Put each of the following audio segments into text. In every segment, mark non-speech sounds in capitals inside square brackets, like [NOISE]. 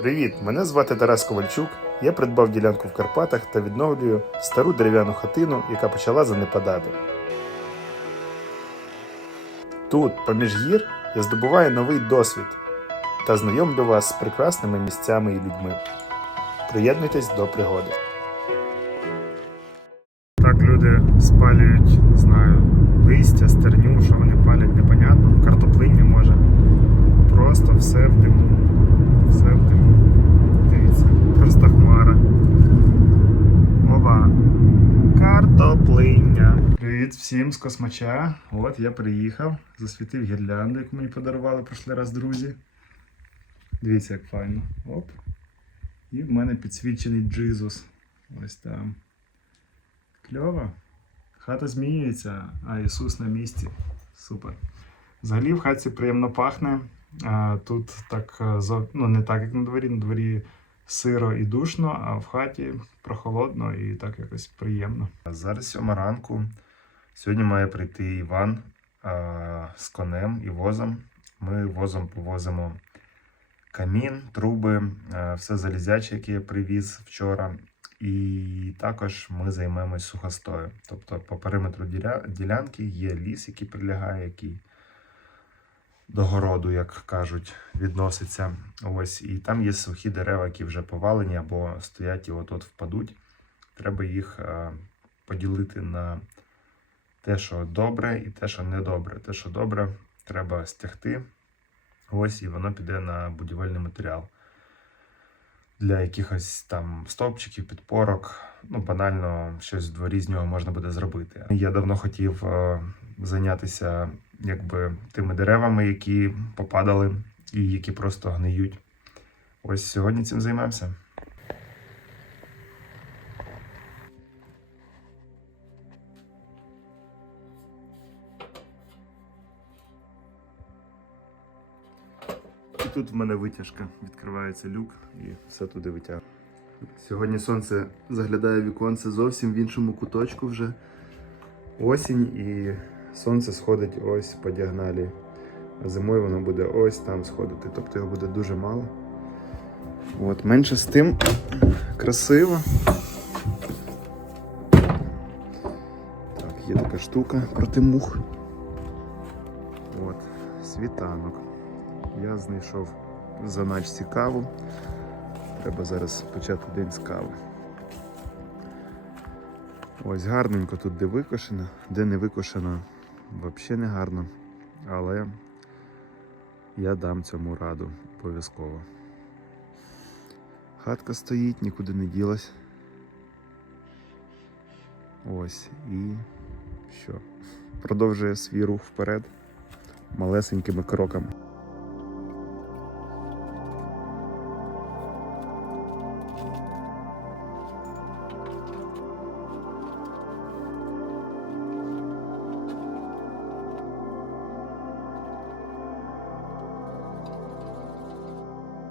Привіт! Мене звати Тарас Ковальчук. Я придбав ділянку в Карпатах та відновлюю стару дерев'яну хатину, яка почала занепадати. Тут, поміж гір, я здобуваю новий досвід та знайомлю вас з прекрасними місцями і людьми. Приєднуйтесь до пригоди. Так люди спалюють, не знаю, листя, стерню, що вони палять, непонятно. Картоплині може. Просто все в диму. Все в диму. Дивіться, просто хмара. Оба. Картоплиня. Привіт всім з космача. От я приїхав, засвітив гірлянду, яку мені подарували прошлий раз друзі. Дивіться, як файно. Оп. І в мене підсвічений Джизус. Ось там. Кльово. Хата змінюється, а Ісус на місці. Супер. Взагалі в хаті приємно пахне. Тут так е, ну, не так, як на дворі. На дворі сиро і душно, а в хаті прохолодно і так якось приємно. Зараз сьома ранку. Сьогодні має прийти Іван а, з конем і возом. Ми возом повозимо камін, труби, е, все залізяче, яке я привіз вчора. І також ми займемось сухостою. Тобто по периметру діля- ділянки є ліс, який прилягає, який до городу, як кажуть, відноситься. Ось, і там є сухі дерева, які вже повалені або стоять і от-от впадуть. Треба їх е, поділити на те, що добре, і те, що недобре. Те, що добре, треба стягти. Ось, і воно піде на будівельний матеріал. Для якихось там стовпчиків, підпорок. Ну, банально щось в дворі з нього можна буде зробити. Я давно хотів е, зайнятися якби тими деревами, які попадали і які просто гниють. Ось сьогодні цим займемося. Тут в мене витяжка. Відкривається люк і все туди витягує. Сьогодні сонце заглядає віконце зовсім в іншому куточку вже. Осінь і сонце сходить ось по діагоналі. А зимою воно буде ось там сходити. Тобто його буде дуже мало. От, менше з тим красиво. Так, є така штука проти мух. От, світанок. Я знайшов в заначці каву. Треба зараз почати день з кави. Ось гарненько тут, де викошено, де не викошено, взагалі не гарно. Але я дам цьому раду обов'язково. Хатка стоїть, нікуди не ділась. Ось і що? Продовжує свій рух вперед малесенькими кроками.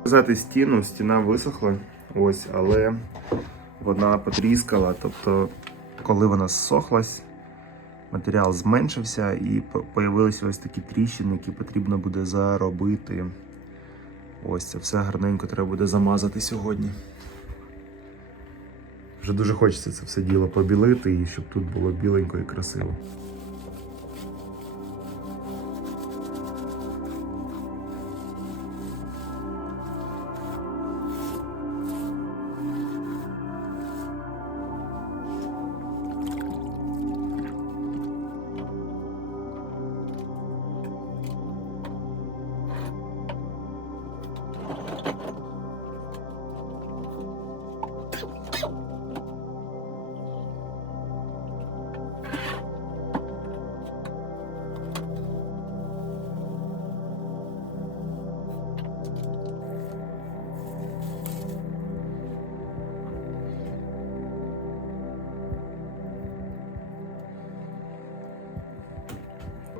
Сказати стіну, стіна висохла, ось, але вона потріскала. Тобто, коли вона зсохлась, матеріал зменшився і по- появилися ось такі тріщини, які потрібно буде заробити. Ось це все гарненько треба буде замазати сьогодні. Вже дуже хочеться це все діло побілити і щоб тут було біленько і красиво.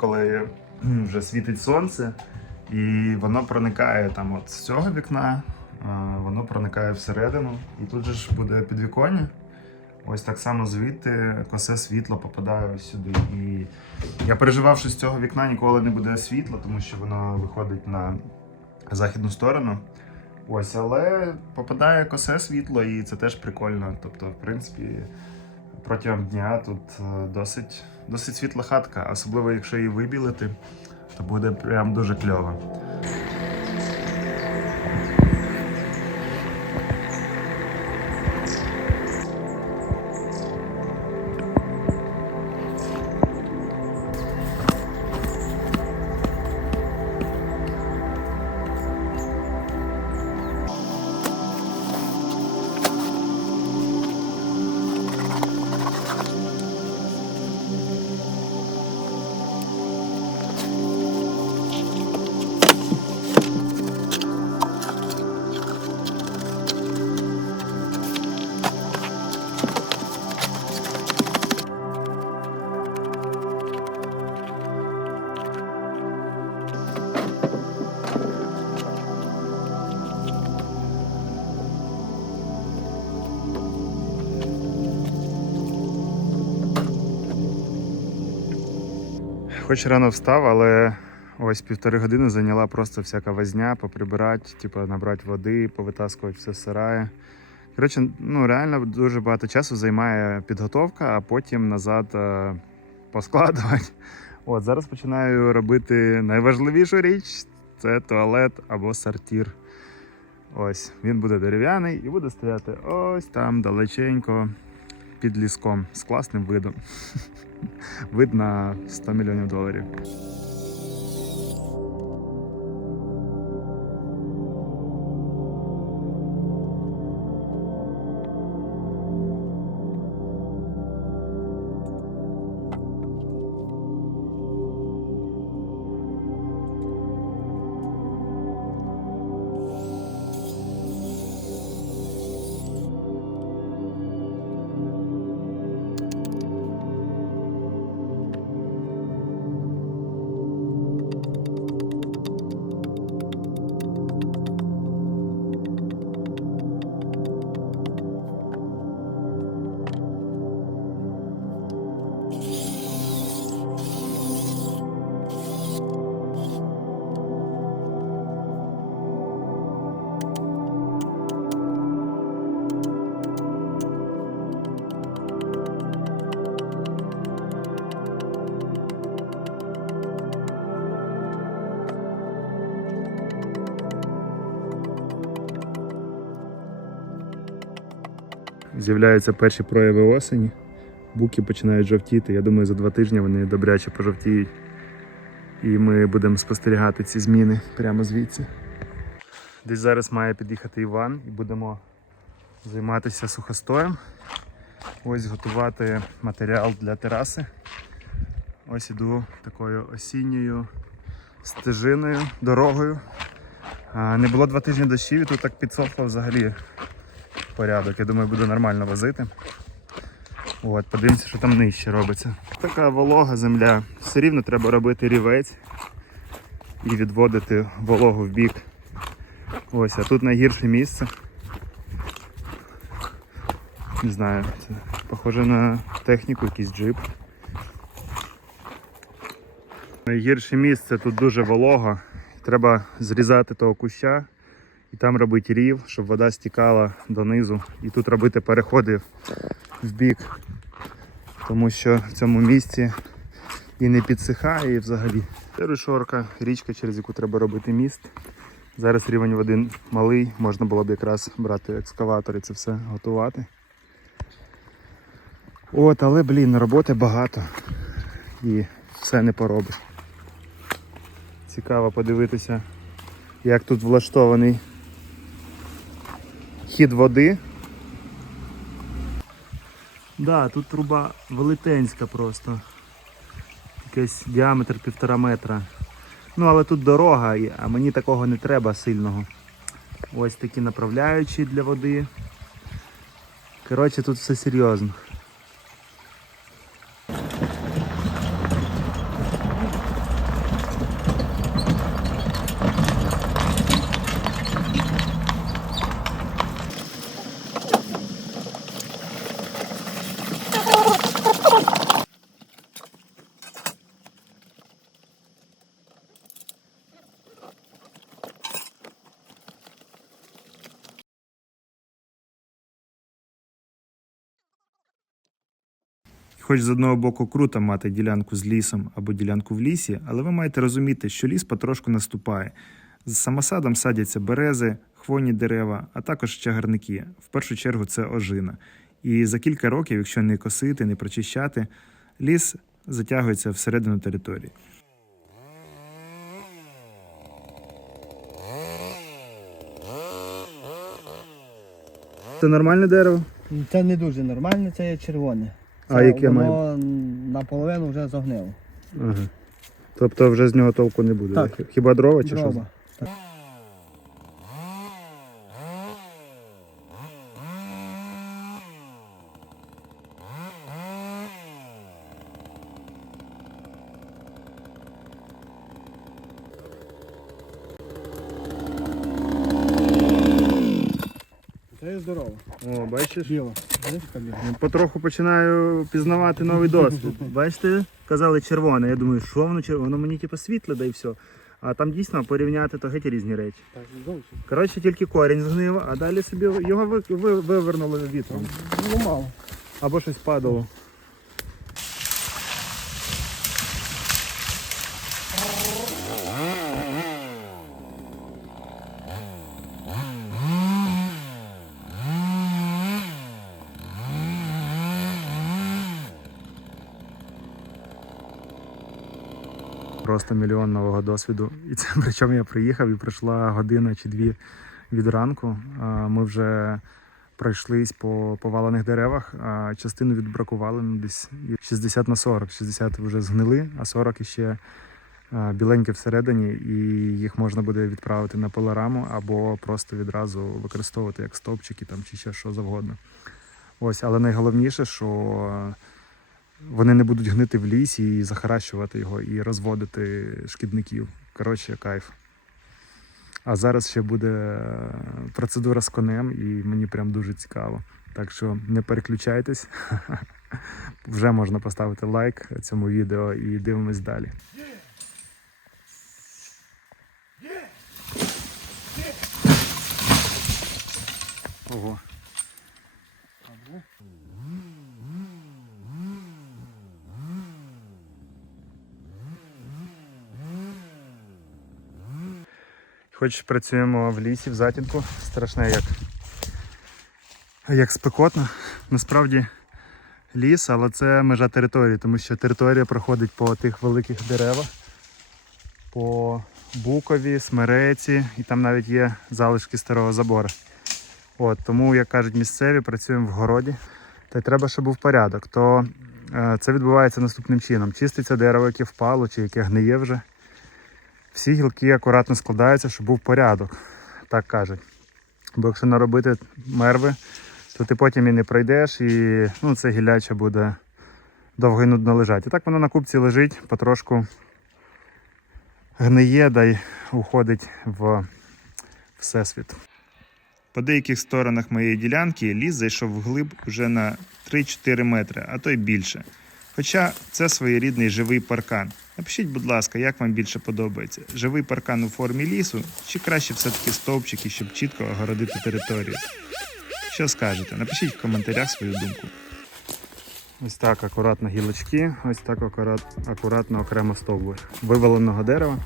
Коли вже світить сонце, і воно проникає там от з цього вікна, воно проникає всередину, і тут же ж буде підвіконня. Ось так само звідти косе світло попадає ось сюди. І я переживав, що з цього вікна ніколи не буде світла, тому що воно виходить на західну сторону. Ось, але попадає косе світло, і це теж прикольно. Тобто, в принципі, протягом дня тут е, досить, досить світла хатка, особливо якщо її вибілити, то буде прям дуже кльово. Хоч рано встав, але ось півтори години зайняла просто всяка возня, поприбирати, типу, набрати води, повитаскувати все з сараю. Коротше, ну реально дуже багато часу займає підготовка, а потім назад е, поскладувати. [LAUGHS] От зараз починаю робити найважливішу річ це туалет або сортир. Ось він буде дерев'яний і буде стояти ось там далеченько під ліском з класним видом. [LAUGHS] Вид на 100 мільйонів доларів. З'являються перші прояви осені. Буки починають жовтіти. Я думаю, за два тижні вони добряче пожовтіють. І ми будемо спостерігати ці зміни прямо звідси. Десь зараз має під'їхати Іван і будемо займатися сухостоєм. Ось готувати матеріал для тераси. Ось іду такою осінньою стежиною, дорогою. Не було два тижні дощів і тут так підсохло взагалі порядок. Я думаю, буде нормально возити. От, подивимося, що там нижче робиться. Така волога земля. Все рівно треба робити рівець і відводити вологу в бік. Ось, а тут найгірше місце. Не знаю, це похоже на техніку, якийсь джип. Найгірше місце тут дуже волого. Треба зрізати того куща і там робити рів, щоб вода стікала донизу. І тут робити переходи в бік. Тому що в цьому місці і не підсихає, і взагалі. Це Рушорка, річка, через яку треба робити міст. Зараз рівень води малий, можна було б якраз брати екскаватор і це все готувати. От, але, блін, роботи багато і все не поробиш. Цікаво подивитися, як тут влаштований хід води. Да, тут труба велетенська просто. Якийсь діаметр півтора метра. Ну, але тут дорога, а мені такого не треба сильного. Ось такі направляючі для води. Коротше, тут все серйозно. Хоч з одного боку круто мати ділянку з лісом або ділянку в лісі, але ви маєте розуміти, що ліс потрошку наступає. З самосадом садяться берези, хвойні дерева, а також чагарники. В першу чергу це ожина. І за кілька років, якщо не косити, не прочищати, ліс затягується всередину території. Це нормальне дерево? Це не дуже нормально, це є червоне. А яке має воно наполовину вже загнило. Ага. Тобто вже з нього толку не буде. Так. Хіба дрова чи що? Дрова. Це є здорово. О, бачиш? Біло. Ну, Потроху починаю пізнавати новий досвід. [LAUGHS] Бачите, казали червоне. Я думаю, що воно червоне? Воно мені типу світле, да і все. А там дійсно порівняти то геть різні речі. Коротше, тільки корінь згнив, а далі собі його вивернуло ви, вітром. Ну мало. Або щось падало. Просто мільйон нового досвіду. І це [LAUGHS] причому я приїхав і пройшла година чи дві від ранку. Ми вже пройшлись по повалених деревах, а частину відбракували ну, десь 60 на 40. 60 вже згнили, а 40 іще біленькі всередині, і їх можна буде відправити на пилораму або просто відразу використовувати як стовпчики там, чи ще що завгодно. Ось, але найголовніше, що вони не будуть гнити в лісі і захаращувати його, і розводити шкідників. Коротше, кайф. А зараз ще буде е, процедура з конем, і мені прям дуже цікаво. Так що не переключайтесь. [LAUGHS] Вже можна поставити лайк цьому відео і дивимось далі. Ого. Хоч працюємо в лісі, в затінку, страшне як, як спекотно. Насправді ліс, але це межа території, тому що територія проходить по тих великих деревах, по букові, смереці, і там навіть є залишки старого забору. От, тому, як кажуть місцеві, працюємо в городі. Та й треба, щоб був порядок. То е, це відбувається наступним чином. Чиститься дерево, яке впало чи яке гниє вже. Всі гілки акуратно складаються, щоб був порядок, так кажуть. Бо якщо наробити мерви, то ти потім і не пройдеш, і ну, це гілляча буде довго і нудно лежати. І так воно на купці лежить, потрошку гниє, да й уходить в всесвіт. По деяких сторонах моєї ділянки ліс зайшов вглиб уже на 3-4 метри, а то й більше. Хоча це своєрідний живий паркан. Напишіть, будь ласка, як вам більше подобається: живий паркан у формі лісу, чи краще все-таки стовпчики, щоб чітко огородити територію? Що скажете? Напишіть в коментарях свою думку. Ось так акуратно гілочки, ось так акурат, акуратно окремо стовбур. Виваленого дерева.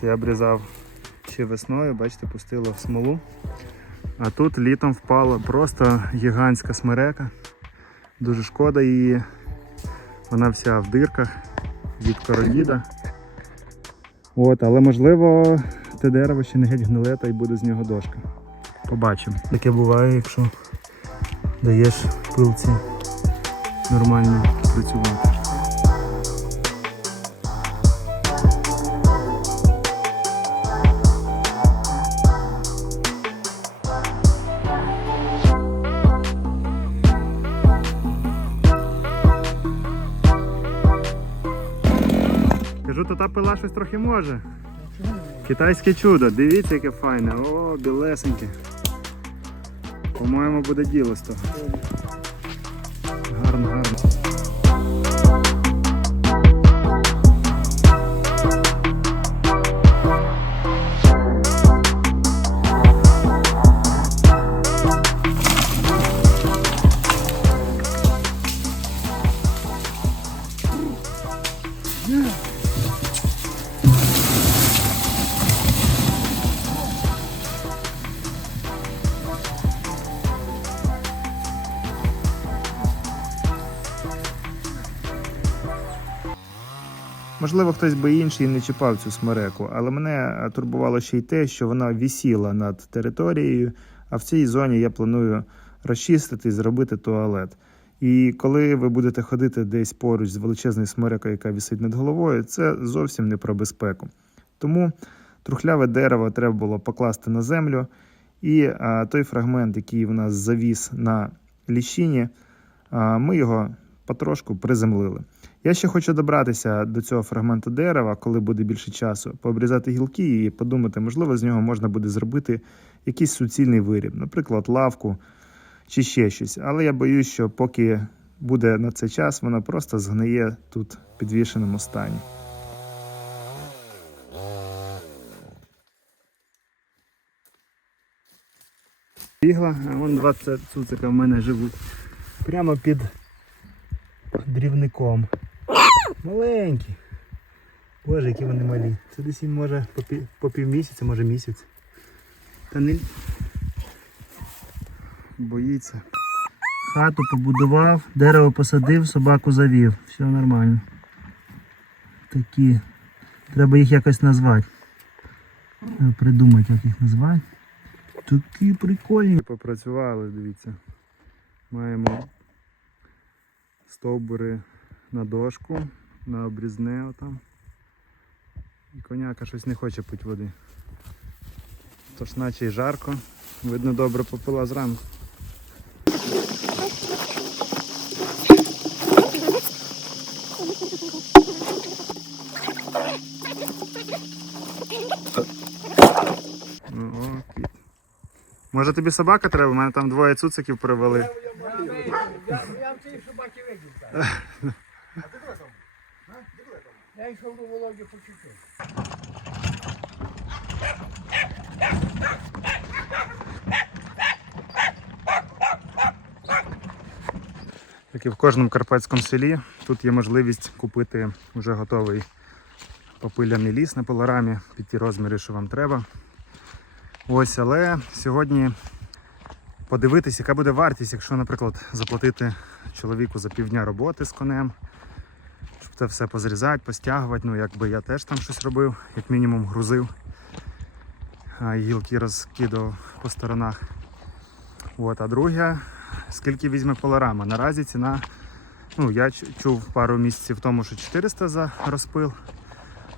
Це я обрізав ще весною, бачите, пустило в смолу. А тут літом впала просто гігантська смерека. Дуже шкода її. Вона вся в дирках від короліда. От, але можливо те дерево ще не геть гниле та й буде з нього дошка. Побачимо. Таке буває, якщо даєш пилці нормально працювати. То та пила щось трохи може. Китайське чудо, дивіться, яке файне. О, білесеньке. По-моєму, буде діло з того. Гарно, гарно. Можливо, хтось би інший не чіпав цю смереку, але мене е, турбувало ще й те, що вона вісіла над територією, а в цій зоні я планую розчистити і зробити туалет. І коли ви будете ходити десь поруч з величезною смерекою, яка вісить над головою, це зовсім не про безпеку. Тому трухляве дерево треба було покласти на землю, і а, той фрагмент, який в нас завіс на ліщині, а, ми його потрошку приземлили. Я ще хочу добратися до цього фрагменту дерева, коли буде більше часу, пообрізати гілки і подумати, можливо, з нього можна буде зробити якийсь суцільний виріб, наприклад, лавку чи ще щось. Але я боюсь, що поки буде на це час, воно просто згниє тут в підвішеному стані. Бігла, а вон два це- цуцика в мене живуть. Прямо під дрівником. Маленькі. Боже, які вони малі. Це десь їм може по, пів, по півмісяця, може місяць. Та не боїться. Хату побудував, дерево посадив, собаку завів. Все нормально. Такі. Треба їх якось назвати. Треба придумати, як їх назвати. Такі прикольні. Попрацювали, дивіться. Маємо стовбури на дошку, на обрізне отам. І коняка щось не хоче пити води. Тож наче й жарко. Видно, добре попила зранку. Ну, о, кіт. Може тобі собака треба? У мене там двоє цуциків привели. Я в цій собаки видів. Я до по. Як і в кожному карпатському селі, тут є можливість купити вже готовий попиляний ліс на пилорамі під ті розміри, що вам треба. Ось, але сьогодні подивитись, яка буде вартість, якщо, наприклад, заплатити чоловіку за півдня роботи з конем, це все позрізати, постягувати. Ну, якби я теж там щось робив, як мінімум грузив, а гілки розкидав по сторонах. От, а друге, скільки візьме полорама. Наразі ціна, ну я чув пару місяців тому, що 400 за розпил,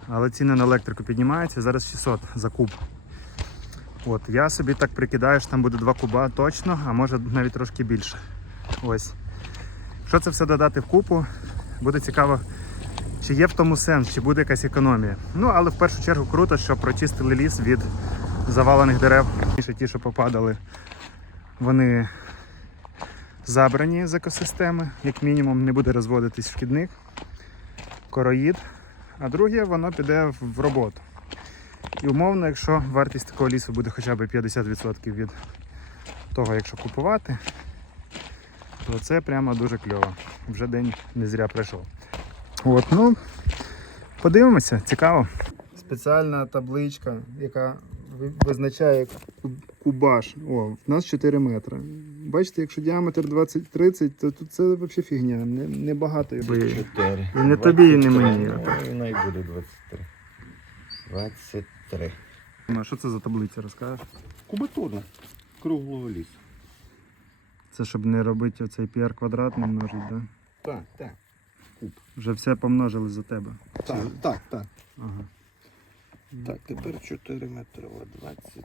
але ціни на електрику піднімаються, зараз 600 за куб. От, я собі так прикидаю, що там буде 2 куба точно, а може навіть трошки більше. Ось. Якщо це все додати в купу, буде цікаво, чи є в тому сенс, чи буде якась економія. Ну, але в першу чергу круто, що прочистили ліс від завалених дерев. Ще ті, що попадали, вони забрані з екосистеми, як мінімум, не буде розводитись шкідник, короїд, а друге воно піде в роботу. І умовно, якщо вартість такого лісу буде хоча б 50% від того, якщо купувати, то це прямо дуже кльово. Вже день не зря пройшов. От, ну, подивимося, цікаво. Спеціальна табличка, яка визначає ку- кубаж. О, в нас 4 метри. Бачите, якщо діаметр 20-30, то тут це взагалі фігня. Не, не багато. якби. 4. І не тобі, і не мені. Ну, вона і буде 23. 23. А Що це за таблиця, розкажеш? Кубатура круглого лісу. Це щоб не робити оцей пір квадрат, не множить, да? Так, так. Вже все помножили за тебе. Так, так, так. Ага. Так, тепер 4 метри, 23.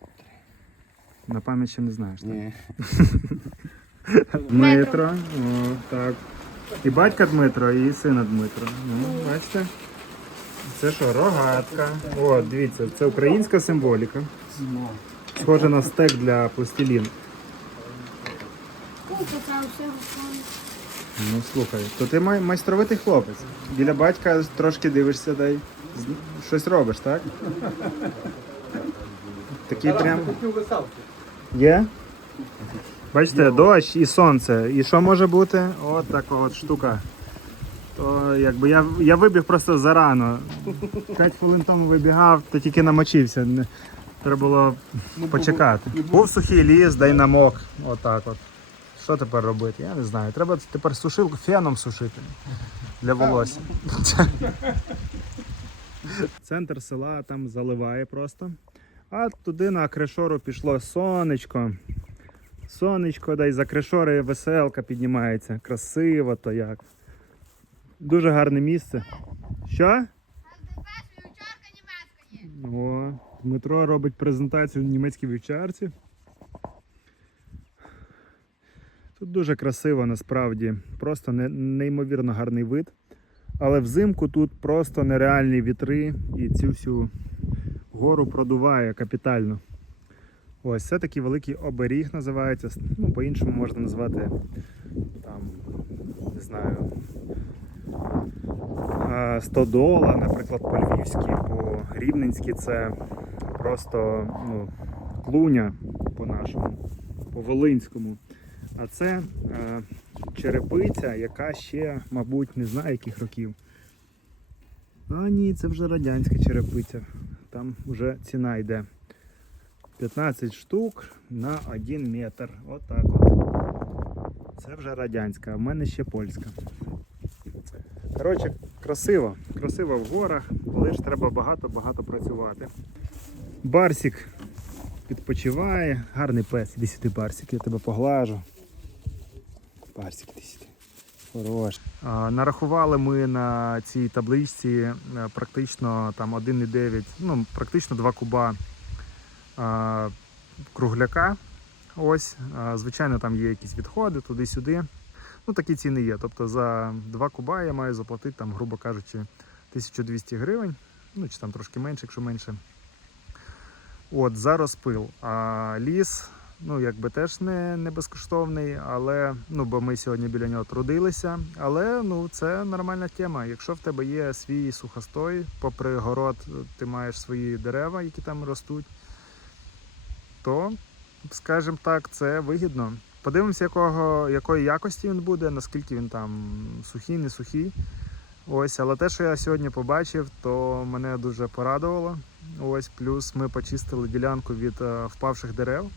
На пам'ять ще не знаєш. Так? Ні. [LAUGHS] Дмитро, о, так. І батька Дмитро, і сина Дмитро. Ну, бачите? Це що, рогатка. О, дивіться, це українська символіка. Схоже на стек для пластиліну. Ну слухай, то ти май- майстровитий хлопець. Біля батька трошки дивишся, дай. Щось робиш, так? Такий прям. Є? Бачите, дощ і сонце. І що може бути? От така от штука. То якби я, я вибіг просто зарано. 5 хвилин тому вибігав, то тільки намочився. Треба було почекати. Був сухий ліс, дай намок. Отак от. Що тепер робити? Я не знаю. Треба тепер сушилку феном сушити для волосся. Центр села там заливає просто. А туди на Кришору пішло сонечко. Сонечко, да й за Кришори веселка піднімається. Красиво то як. Дуже гарне місце. Що? О, Дмитро робить презентацію в німецькій вівчарці. Тут дуже красиво насправді, просто неймовірно гарний вид. Але взимку тут просто нереальні вітри і цю всю гору продуває капітально. Ось це такий великий оберіг називається. Ну, по-іншому можна назвати там, не знаю, Стодола, наприклад, по-львівськи, по-рівненськи це просто ну, клуня по-нашому, по-волинському. А це е, черепиця, яка ще, мабуть, не знаю яких років. А ні, це вже радянська черепиця. Там вже ціна йде. 15 штук на 1 метр. Отак от. Це вже радянська, а в мене ще польська. Коротше, красиво. Красиво в горах, ж треба багато-багато працювати. Барсик відпочиває. Гарний пес. Іди сюди, Барсик, я тебе поглажу. Барсик, іди. Хорош. Нарахували ми на цій табличці е, практично там 1,9, ну практично 2 куба а, кругляка. Ось, а, звичайно, там є якісь відходи туди-сюди. Ну, такі ціни є. Тобто за 2 куба я маю заплатити, там, грубо кажучи, 1200 гривень, ну чи там трошки менше, якщо менше. От, за розпил. А ліс, ну, якби теж не, не безкоштовний, але ну, бо ми сьогодні біля нього трудилися. Але ну, це нормальна тема. Якщо в тебе є свій сухостой, попри город ти маєш свої дерева, які там ростуть, то, скажімо так, це вигідно. Подивимося, якого, якої якості він буде, наскільки він там сухий, не сухий. Ось, але те, що я сьогодні побачив, то мене дуже порадувало. Ось, плюс ми почистили ділянку від е, впавших дерев.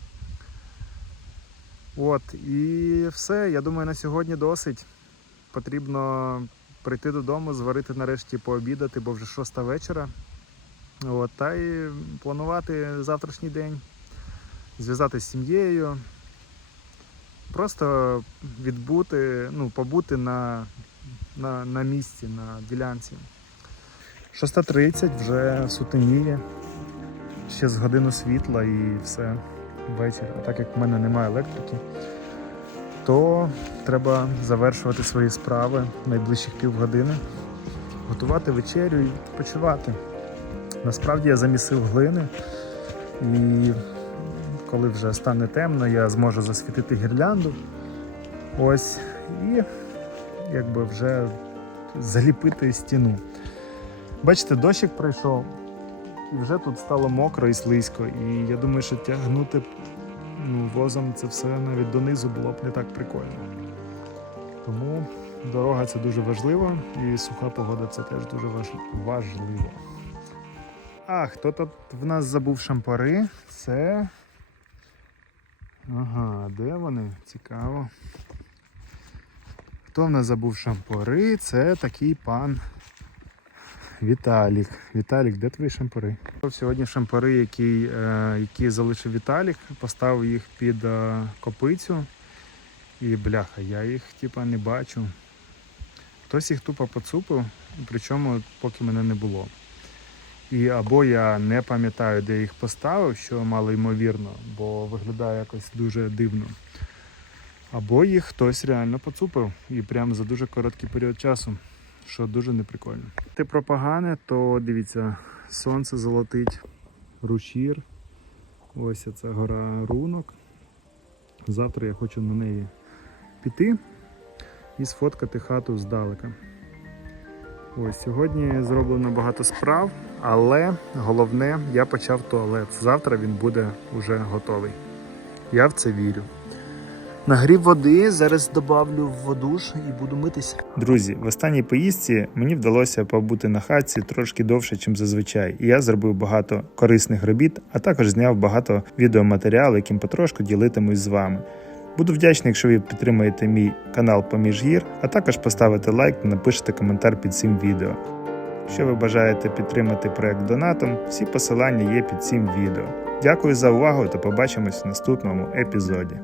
От, і все. Я думаю, на сьогодні досить. Потрібно прийти додому, зварити нарешті пообідати, бо вже шоста вечора. От, та й планувати завтрашній день, зв'язатися з сім'єю. Просто відбути, ну, побути на, на, на місці, на ділянці. 6.30 вже сутеніє. Ще з годину світла і все вечір. А так як в мене немає електрики, то треба завершувати свої справи найближчих півгодини, готувати вечерю і відпочивати. Насправді я замісив глини і коли вже стане темно, я зможу засвітити гірлянду. Ось, і якби вже заліпити стіну. Бачите, дощик пройшов, і вже тут стало мокро і слизько. І я думаю, що тягнути ну, возом це все навіть донизу було б не так прикольно. Тому дорога це дуже важливо, і суха погода це теж дуже важливо. А, хто тут в нас забув шампари? Це. Ага, де вони? Цікаво. Хто в нас забув шампури? Це такий пан Віталік. Віталік, де твої шампури? Сьогодні шампури, які, е, які залишив Віталік, поставив їх під е, копицю. І бляха, я їх типа не бачу. Хтось їх тупо поцупив, причому поки мене не було. І або я не пам'ятаю, де їх поставив, що мало ймовірно, бо виглядає якось дуже дивно. Або їх хтось реально поцупив і прямо за дуже короткий період часу, що дуже неприкольно. Ти про погане, то дивіться, сонце золотить ручір. Ось ця гора рунок. Завтра я хочу на неї піти і сфоткати хату здалека. Ось сьогодні зроблено багато справ, але головне, я почав туалет. Завтра він буде вже готовий. Я в це вірю. Нагрів води, зараз добавлю в водуш і буду митися. Друзі, в останній поїздці мені вдалося побути на хатці трошки довше, ніж зазвичай. І я зробив багато корисних робіт, а також зняв багато відеоматеріалу, яким потрошку ділитимусь з вами. Буду вдячний, якщо ви підтримаєте мій канал Поміж гір, а також поставите лайк та напишете коментар під цим відео. Якщо ви бажаєте підтримати проект донатом, всі посилання є під цим відео. Дякую за увагу та побачимось в наступному епізоді.